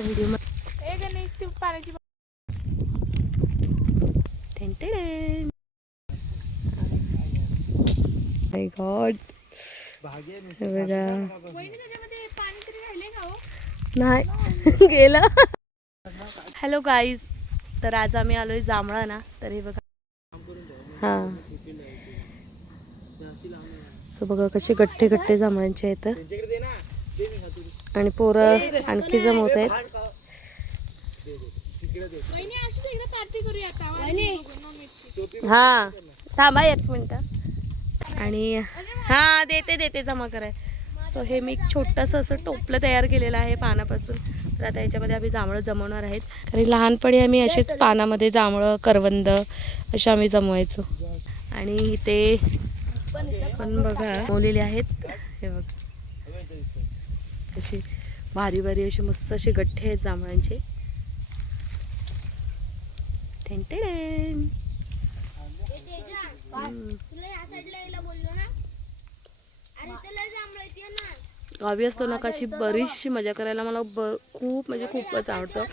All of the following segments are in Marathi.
व्हिडिओ माय गॉड बघा नाही गेलं. हॅलो गाईज, तर आज आम्ही आलोय जांभळा ना, तर हे बघा हां सो बघा कसे गट्टे गट्टे जांभळांचे आहेत आणि पोरं आणखी जमवत आहेत. हा थांबा एक मिनिट आणि हा देते जमा कराय. सो हे मी छोटंसं असं टोपलं तयार केलेलं आहे पानापासून. तर आता याच्यामध्ये आम्ही जांभळं जमवणार आहेत. कारण लहानपणी आम्ही असेच पानामध्ये जांभळं करवंद असे आम्ही जमवायचो. आणि इथे पण बघा जमवलेले आहेत. हे बघ अशी भारी भारी असे मस्त असे गठ्ठे आहेत जांभळांचे. गावी असतो ना कशी बरीचशी मजा करायला मला खूप म्हणजे खूपच आवडतं.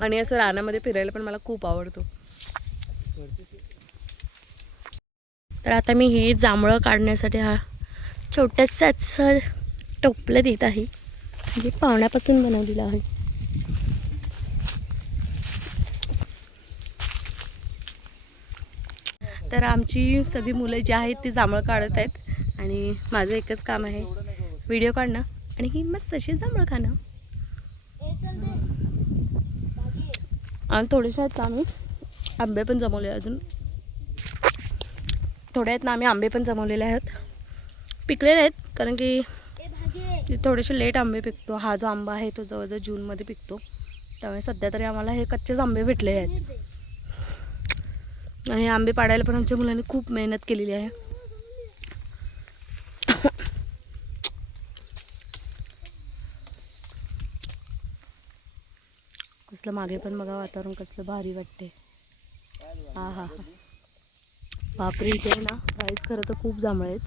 आणि असं रानामध्ये फिरायला पण मला खूप आवडतो. तर आता मी हे जांभळं काढण्यासाठी हा छोटंसं टोपलं देत आहे, म्हणजे पाण्यापासून बनवलेलं आहे. तर आमची सगळी मुलं जी आहेत ती जांभळं काढत आहेत आणि माझं एकच काम आहे व्हिडिओ काढणं आणि ही मस्त अशी जांभळं खाणं. आणि थोडेसे आहेत ना आम्ही आंबे पण जमवले, अजून थोडे आहेत ना आम्ही आंबे पण जमवलेले आहेत. पिकलेले आहेत कारण की थोडेसे लेट आंबे पिकतो. हा जो आंबा आहे तो जवळजवळ जूनमध्ये पिकतो, त्यामुळे सध्या तरी आम्हाला हे कच्चेच आंबे भेटले आहेत. आणि हे आंबे पाडायला पण आमच्या मुलांनी खूप मेहनत केलेली आहे. कसलं मागे पण बघा वातावरण कसलं भारी वाटते. हा हा हा बापरे, इथे ना गाईस खरं तर खूप जांभळं आहेत.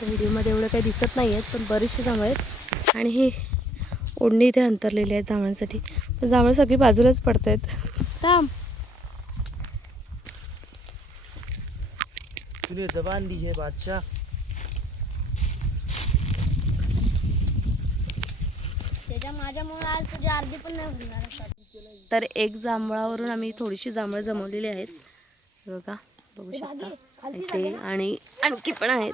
तर व्हिडिओमध्ये एवढं काही दिसत नाही आहेत पण बरेचसे जांभळं आहेत. आणि ही ओढणी इथे अंतरलेली आहेत जांभळांसाठी. तर जांभळं सगळी बाजूलाच पडत आहेत. थांब तूने जबान दी है बादशाह. माझ्यामुळे आज तुझी अर्धी पण नाही भरणार. तर एक जांभळावरून आम्ही थोडीशी जांभळं जमवलेली आहेत. बघा बघू शकता इथे आणि आणखी पण आहेत.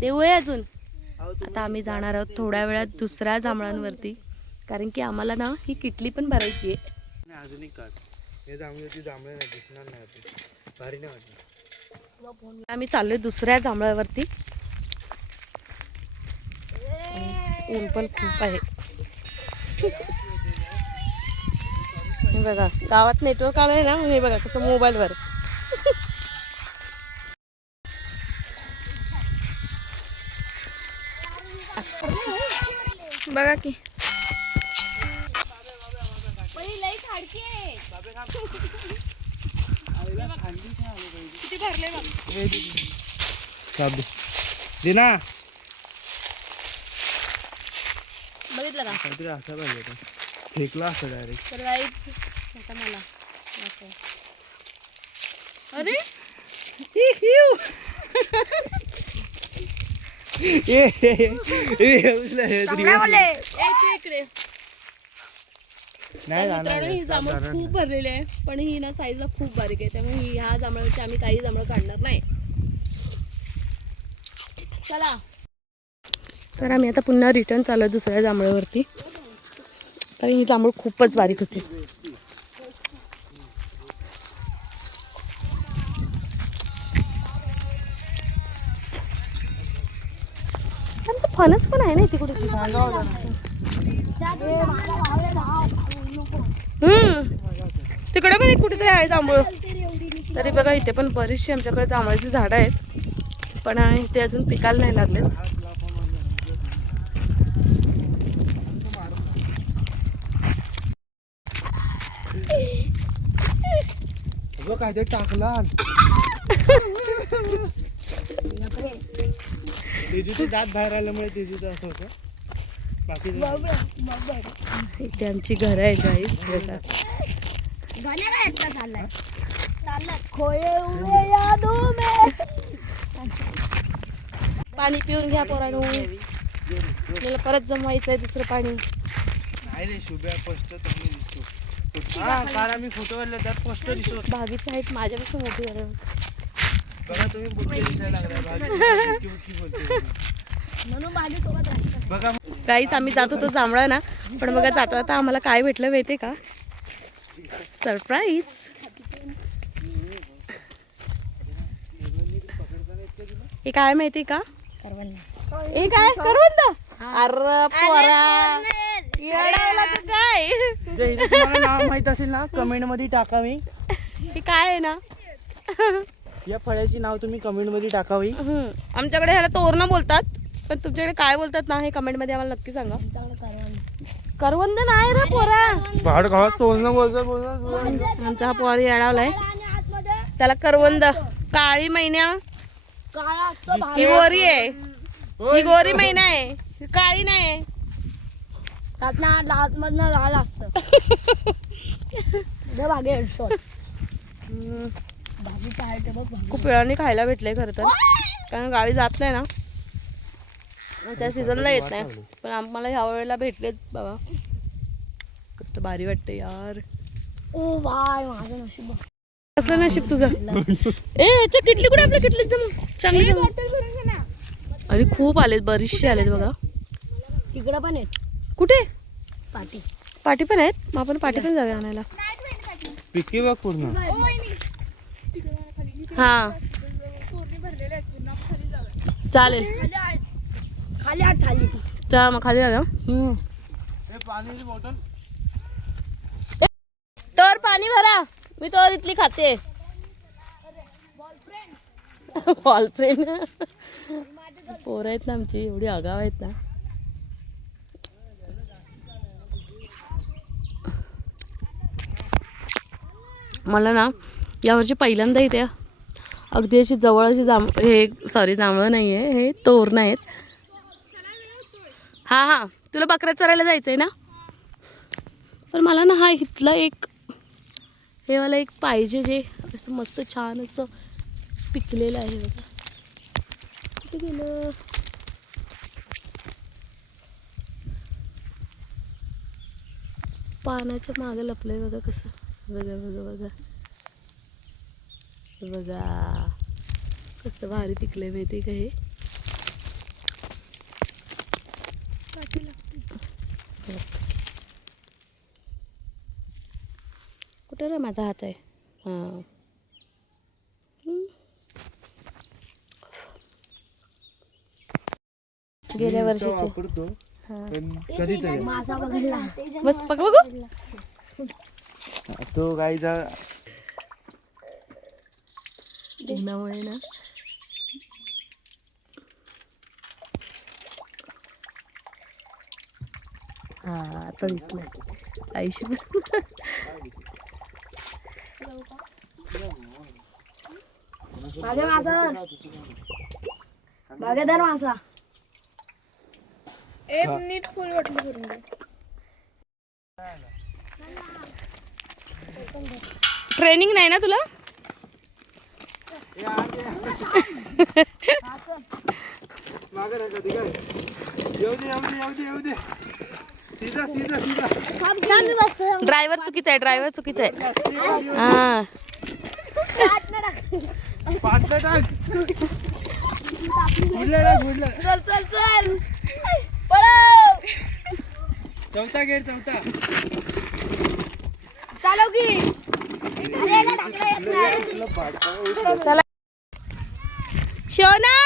देऊ आहे अजून. आता आम्ही जाणार आहोत थोड्या वेळात दुसऱ्या जांभळांवरती, कारण की आम्हाला ना ही किटली पण भरायची आहे. अजून एक काढ. हे जांभळे नाही दिसणार नाही होते. भारी नाही वाटत. आम्ही चाललोय दुसऱ्या जांभळावरती. ऊन पण खूप आहे. हे बघा गावात नेटवर्क आलंय ना, हे बघा कसं मोबाईलवर. बघा की किती भरले दिना बघितलं का? काहीतरी असं पाहिजे, फेकला असं डायरेक्ट. तर गाईच आता मला अरे इकडे ही जांभळ खूप भरलेले आहे, पण ही ना साईजला खूप बारीक आहे, त्यामुळे ही ह्या जांभळाची आम्ही काही जांभळ काढणार नाही. चला तर आम्ही आता पुन्हा रिटर्न चालू दुसऱ्या जांभळावरती, कारण ही जांभूळ खूपच बारीक होती. आमचं फणस पण आहे ना इथे कुठे. तिकडे पण एक कुठेतरी आहे जांभूळ. तरी बघा इथे पण बरीचशी आमच्याकडे जांभळाची झाडं आहेत, पण इथे अजून पिकायला नाही लागले. काहीतरी टाकला तेजूचे दात बाहेर आल्यामुळे तेजूचं असं होतं. बाकी इथे आमची घरं आहेत गाईस. पाणी पिऊन घ्या पोरांनो. आपल्याला परत जमवायचंय दुसरं पाणी. नाही रे शुभ्या स्पष्ट चांगली दिसतो. हा काल आम्ही फोटो काढले त्यात स्पष्ट दिसतो. भागीची हाईट माझ्यापेक्षा मोठी झाली. बघा तुम्ही बुटके दिसायला लागलाय. बोलते म्हणून माझ्यासोबत राहतात. बघा गाईस आम्ही जात होतो जांभळा ना, पण बघा जाता जाता आम्हाला काय भेटलं माहितीये का? सरप्राईज. हे काय माहिती का? हे काय करवंद? अरे पोरा येडावला का काय? तुम्हाला नाव माहित असेल ना कमेंट मध्ये टाकावी. हे काय आहे ना? या फळाची नाव तुम्ही कमेंट मध्ये टाकावी. आमच्याकडे ह्याला तोरणं बोलतात, पण तुमच्याकडे काय बोलतात ना हे कमेंट मध्ये आम्हाला नक्की सांगा. करवंद नाही रे पोरा. बाहेर गावात तोरणं बोलतात. आमचा हा पोरा येडावलाय. त्याला करवंद. काळी मैना ही गोरी आहे. ही गोरी मैना आहे, ही काळी नाही. आतमधनं लाल असतं. भागे हेडशॉट. भाजीचा आहे बघ. खूप वेळाने खायला भेटलंय खरं तर, कारण गावी जात नाही ना, त्या सीझनला येत नाही. पण आम्हाला ह्या वेळेला भेटलेत बाबा. कसं भारी वाटतं यार. ओ बाय माझं नशीब. कसलं नशीब तुझं? ह्याच्या किटली कुठे? आपल्या किटलीत जमा चांगली. अरे खूप आलेत, बरीचशे आलेत बघा. तिकडं पण आहेत. कुठे? पाटी पाटी पण आहेत. मग आपण पाटी पण जाऊया आणायला. पिके बघ पूर्ण. हा चालेल. खाली आठ खाली. चला मग खाली जाऊया. पाण्याची बॉटल. तर पाणी भरा, मी तर इथली खाते. बॉलफ्रेंड. पोरं आहेत ना आमची, एवढी आगाव आहेत ना. मला ना यावर्षी पहिल्यांदा इथे अगदी अशी जवळ अशी जांभळं नाही आहे, हे तोरणं आहेत. हां हां तुला बकऱ्या चरायला जायचं आहे ना? पण मला ना हा इथला एक हे वाला एक पाहिजे, जे असं मस्त छान असं पिकलेलं आहे बघा. कुठे गेलं? पानाच्या मागं लपलंय बघा कसं. बघा बघा बघा बघा कसं भारी पिकलंय माहिती का हे. कुठे रे माझा हात आहे? हां गेल्या वर्षीचे. कधीतरी बस बघ बघू. तो गाईचा उन्हामुळे ना हा आता दिसलं आयुष्य. मागे मासा बागेदार मासा. एक नीट फुल वाटलं करून दे. ट्रेनिंग नाही ना तुला? ड्रायव्हर चुकीचा आहे, ड्रायव्हर चुकीचा आहे. हा चल चल चल चौथा गेर चौथा चालव की. चला शोना,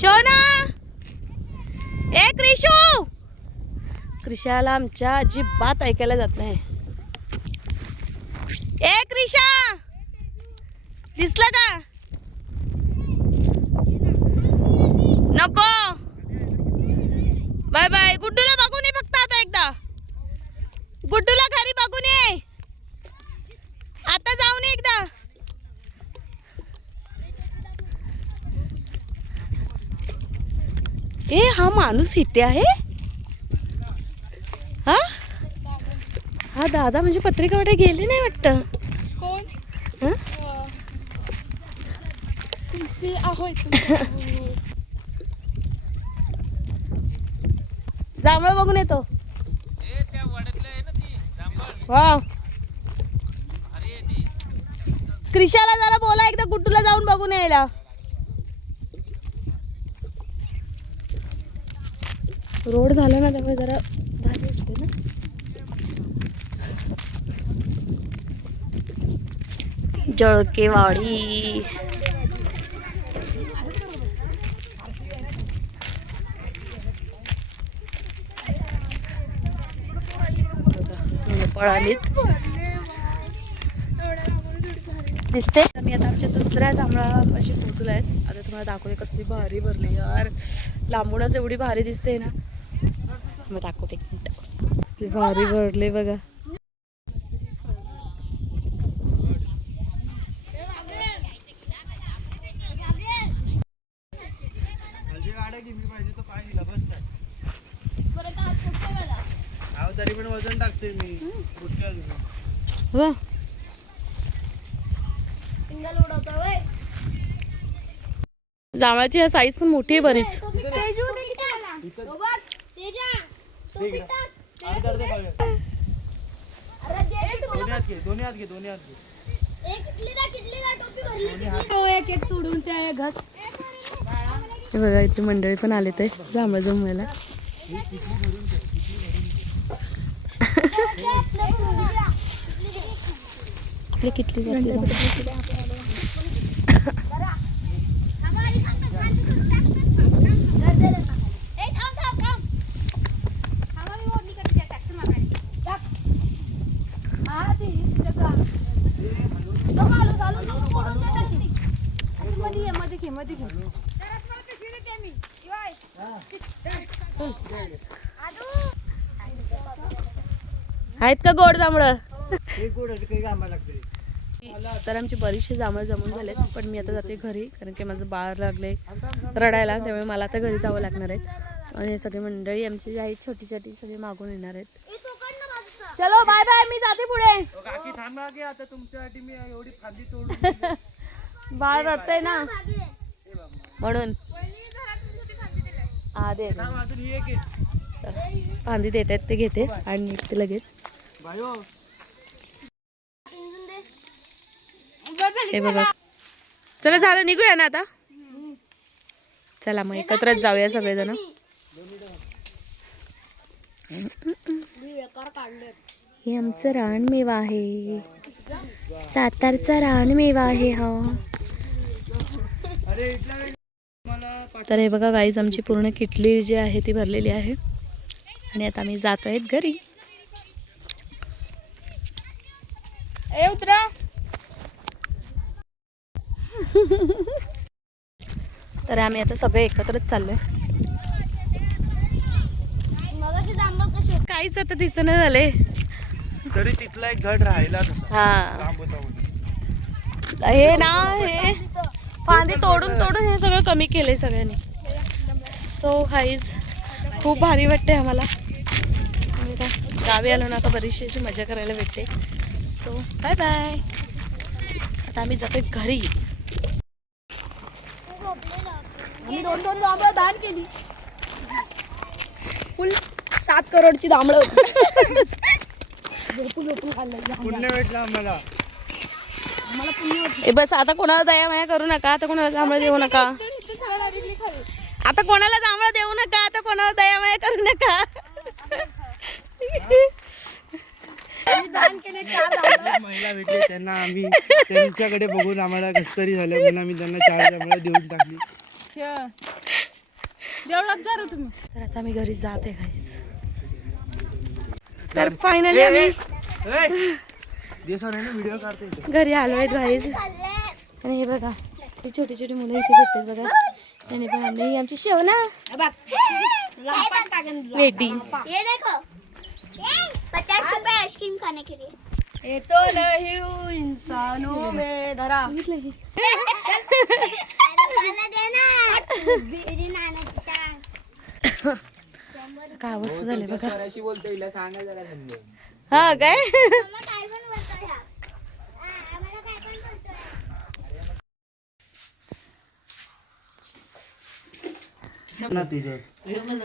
शोना, ए क्रिशू. क्रिशाला आमच्या अजिबात ऐकायला जात नाही. ए क्रिशा दिसलं का? नको. Bye bye. गुड्डूला बघून ये फक्त आता एकदा. गुड्डूला घरी बघून ये. आता जाऊन ये एकदा. ए हा माणूस इथे आहे. हा हा दादा म्हणजे पत्रिका वाटे गेले नाही वाटतं. कोण हा? तुमचे ahoy जांभळ बघून येतो. वा क्रिशाला जरा बोला एकदा गुड्डूला जाऊन बघून यायला. रोड झाला ना त्यामुळे जरा भारी वाटते ना. जळकेवाडी पळालीत दिसते. मी आता आमच्या दुसऱ्या जांभळापाशी पोहोचलो आहेत. आता तुम्हाला दाखवते कसली भारी भरली यार. लांबूनच एवढी भारी दिसते ना. मग दाखवते एक मिनिट. कसली भारी भरले बघा. तरी पण वजन टाकते मी. वा जांभळाची साईज पण मोठी आहे बरीच. दोन्ही हात घे दोन्ही हात घे. तोडून त्या घस हे बघा इथे मंडळी पण आले ते जांभळ जमवायला. आपली किटली जाते. आहेत का गोड जांभळं? तर आमची बरीचशी जांभळं जमून झालेत. पण मी आता जाते घरी कारण की माझं बाळ लागले रडायला. त्यामुळे मला आता घरी जावं लागणार आहे. आणि हे सगळी मंडळी आमची जी आहे छोटी छोटी सगळी मागून येणार आहेत. चलो बाय बाय मी जाते पुढे. काकी थांबा की आता तुमच्यासाठी मी एवढी फांदी तोडून. बाळ रडतंय ना म्हणून. हा दे फांदी देत आहेत ते घेते आणि निघते लगेच. हे बघा चला झालं निघूया ना आता. चला मग एकत्रच जाऊया सगळेजण. हे आमचं रानमेवा आहे. सातारचा रानमेवा आहे हा. तर हे बघा गाईज आमची पूर्ण किटली जी आहे ती भरलेली आहे. आणि आता आम्ही जातो आहेत घरी. उतरा. तर आम्ही आता सगळे एकत्रच चाललोय. काहीच आता दिसणं झाले. तरी तिथला एक घड राहिला तसा. हा हे ना हे फांदी तोडून तोडून हे सगळं कमी केलंय सगळ्यांनी. सो गाईज खूप भारी वाटते आम्हाला. गावी आलो ना आता बरीचशी अशी मजा करायला भेटते. So bye bye. आता आम्ही जातोय घरी. आम्ही 2-2 जांभळं दान केली. फुल 7 करोडची जांभळं होती. झोपून खाल्लं. पुण्य भेटलं आम्हाला. ए बस आता कोणाला दया माया करू नका. आता कोणाला जांभळं देऊ नका. आता कोणाला जांभळं देऊ नका. आता कोणाला दया माया करू नका. महिला भेटले त्यांना आम्ही त्यांच्याकडे बघून आम्हाला कसं तरी झालं म्हणून आम्ही त्यांना 4 जांभळं देऊन टाकली. तर आता मी घरी जाते गाईज. तर फायनली आम्ही व्हिडिओ काढते घरी आलो आहेत गाईज. आणि हे बघा ही छोटी छोटी मुलं इथे भेटतात बघा. त्याने पण आणली आमची शेवना वेटी. ये देखो 50 रुपए आइसक्रीम खाने के लिए. ये तो नहीं हूँ इंसानों में धरा. खाना देना. मेरी नाना की टांग. काय अवस्था झाली बघा. सराशी बोलतो हिला सांगा जरा समजून. हा काय काय पण बोलतो ह्या. आम्हाला काय पण बोलतोय. ना तेजस हे बघ.